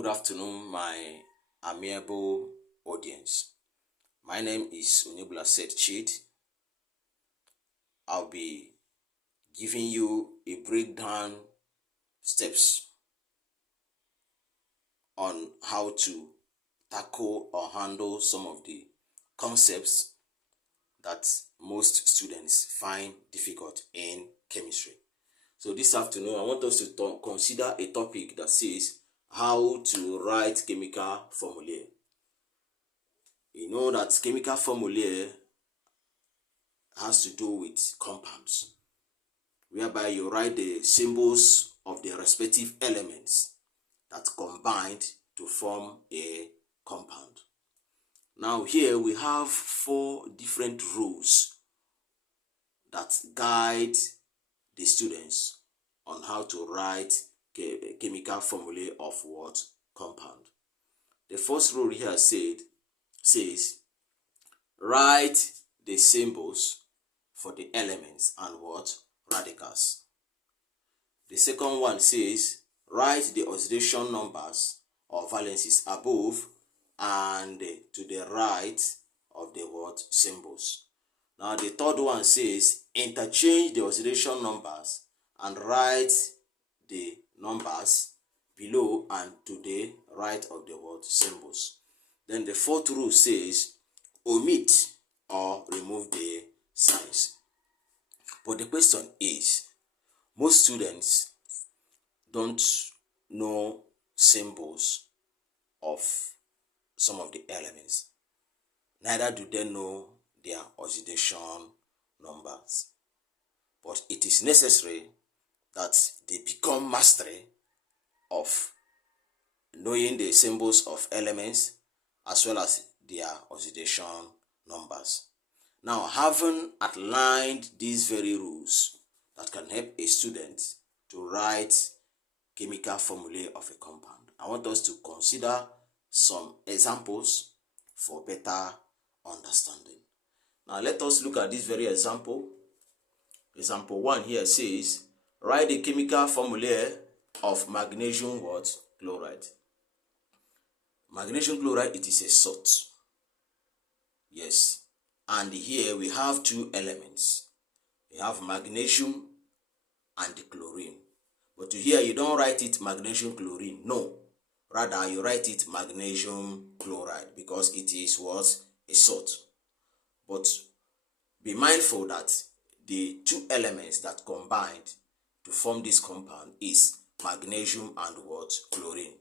Good afternoon, my amiable audience. My name is Onyebulas Said Chid. I'll be giving you a breakdown steps on how to tackle or handle some of the concepts that most students find difficult in chemistry. So this afternoon, I want us to consider a topic that says how to write chemical formulae. You know that chemical formulae has to do with compounds, whereby you write the symbols of the respective elements that combined to form a compound. Now here we have 4 different rules that guide the students on how to write chemical formulae of what compound. The first rule here says write the symbols for the elements and what radicals. The second one says write the oxidation numbers or valencies above and to the right of the word symbols. Now the third one says interchange the oxidation numbers and write the numbers below and to the right of the word symbols. Then the fourth rule says omit or remove the signs. But the question is, most students don't know symbols of some of the elements. Neither do they know their oxidation numbers. But it is necessary that they become mastery of knowing the symbols of elements as well as their oxidation numbers. Now, having outlined these very rules that can help a student to write chemical formulae of a compound, I want us to consider some examples for better understanding. Now, let us look at this very example. Example 1 here says, write the chemical formulae of magnesium chloride. Magnesium chloride, it is a salt. Yes. And here we have 2 elements. We have magnesium and the chlorine. But here you don't write it magnesium chlorine. No. Rather, you write it magnesium chloride because it is what? A salt. But be mindful that the 2 elements that combined to form this compound is magnesium and what? Chlorine.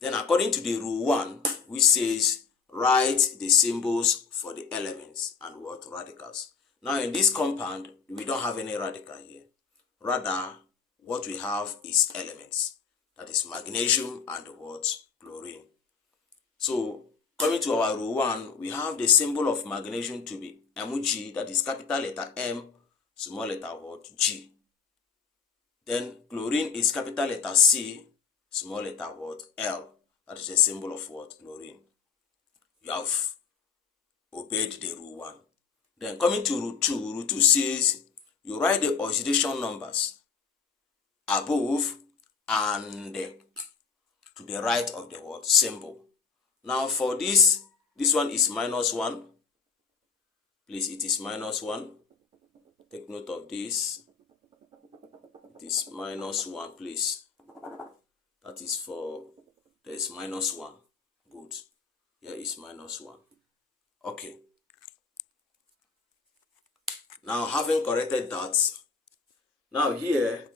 Then according to the rule 1, which says write the symbols for the elements and what? Radicals. Now in this compound, we don't have any radical here. Rather, what we have is elements. That is magnesium and what? Chlorine. So coming to our rule 1, we have the symbol of magnesium to be Mg, that is capital letter M, small letter what? G. Then chlorine is capital letter C, small letter what? L. That is the symbol of what? Chlorine. You have obeyed the rule 1. Then coming to rule 2, rule 2 says you write the oxidation numbers above and to the right of the word symbol. Now for this one is -1. Please, it is -1. Take note of this. It is -1, please. That is for, there is -1. Good. Here is -1. Okay. Now having corrected that, now here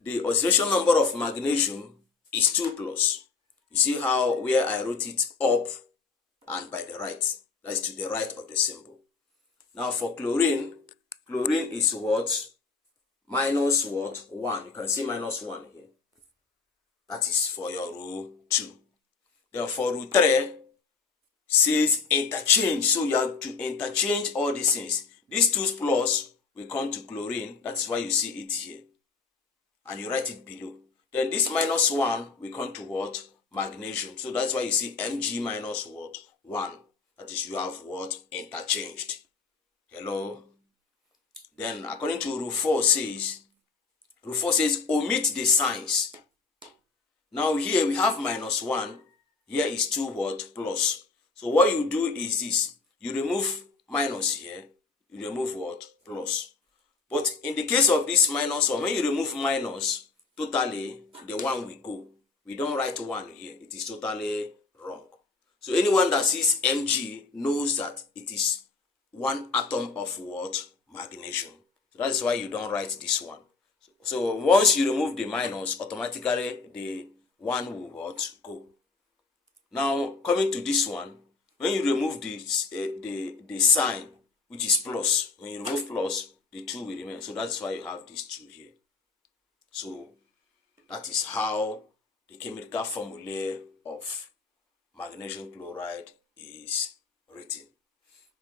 the oxidation number of magnesium is 2+. You see how where I wrote it up and by the right, that is to the right of the symbol. Now for chlorine is what? -1. You can see -1 here. That is for your rule 2. Then for rule 3 says interchange. So you have to interchange all these things. These 2 plus will come to chlorine. That's why you see it here. And you write it below. Then this -1 will come to what? Magnesium. So that's why you see Mg minus what? 1. That is, you have what? Interchanged. Hello? Then according to rule 4 says omit the signs. Now here we have minus 1, here is 2 what? Plus. So what you do is this, you remove minus here, you remove what? Plus. But in the case of this minus 1, when you remove minus, totally the 1 will go. We don't write 1 here, it is totally wrong. So anyone that sees Mg knows that it is 1 atom of what? Magnesium. So that is why you don't write this one. So once you remove the minus, automatically the 1 will what? Go. Now coming to this one, when you remove the sign, which is plus, when you remove plus, the 2 will remain. So that's why you have these 2 here. So that is how the chemical formula of magnesium chloride is written.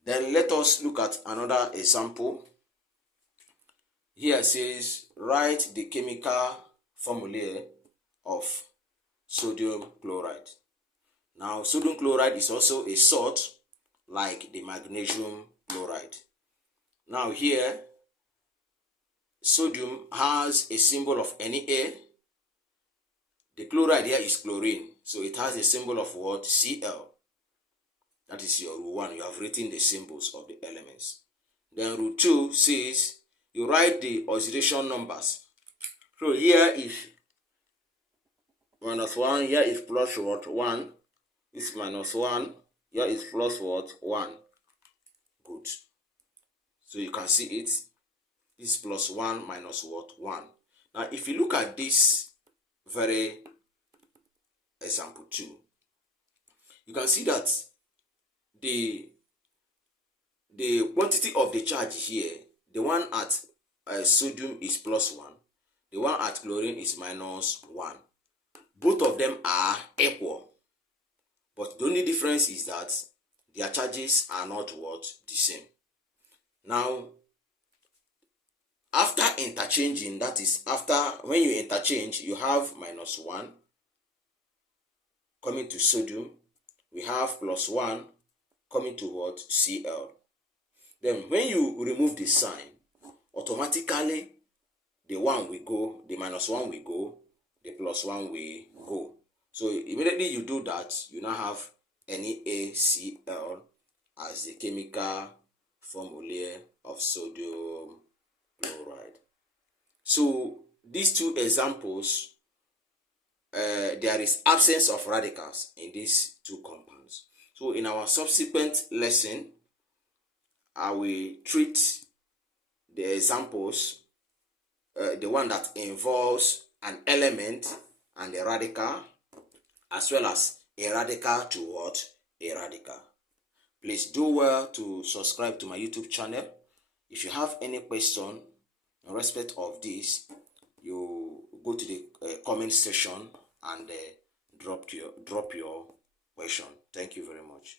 Then let us look at another example. Here it says, write the chemical formula of sodium chloride. Now, sodium chloride is also a salt like the magnesium chloride. Now here, sodium has a symbol of Na. The chloride here is chlorine, so it has a symbol of what? Cl. That is your rule 1. You have written the symbols of the elements. Then rule 2 says you write the oxidation numbers. So here is minus 1, here is plus what? 1. This is minus 1, here is plus what? 1. Good. So you can see it. This is plus 1 minus what? 1. Now if you look at this very example 2, you can see that the quantity of the charge here, the one at sodium is plus 1, the one at chlorine is minus 1. Both of them are equal, but the only difference is that their charges are not what? The same. Now after interchanging, that is after when you interchange, you have minus 1 coming to sodium, we have plus 1 coming to what? Cl. Then when you remove the sign, automatically the 1 will go, the minus 1 will go, the plus 1 will go. So immediately you do that, you now have NaCl as the chemical formula of sodium chloride. So these 2 examples, there is absence of radicals in these 2 compounds. So in our subsequent lesson, I will treat the examples, the one that involves an element and a radical, as well as a radical to what? A radical. Please do well to subscribe to my YouTube channel. If you have any question in respect of this, you go to the comment section and drop your question. Thank you very much.